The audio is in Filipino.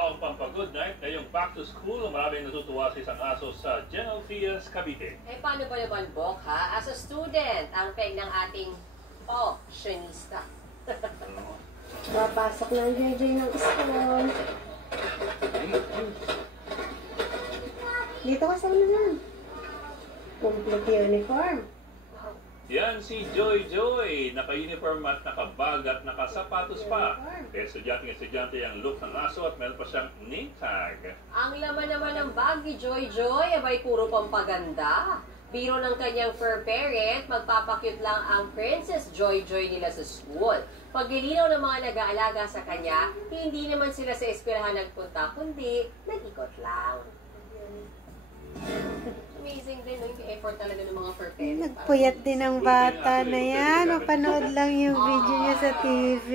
taong Pampagood Night ngayong back to school. Maraming natutuwa sa isang aso sa General Trias, Cavite. Paano ba naman, Bok, ha? As a student, ang peg ng ating sionista. Papasok na ang JJ ng school. Dito ka sa unahan. Complete uniform. Yan si Joy Joy, naka-uniform at nakabag at nakasapatos pa. Estudyante ang look ng aso at meron pa siyang name tag. Ang laman naman ng bag ni Joy Joy, abay puro pampaganda. Biro ng kanyang fur parent, magpapakyut lang ang Princess Joy Joy nila sa school. Paglilinaw ng mga nag-aalaga sa kanya, hindi naman sila sa eskwelahan nagpunta, kundi nag-ikot lang. Amazing din, yung effort talaga ng mga fur parents. Nagpuyat din ang bata na yan. Mapanood lang yung video niya sa TV.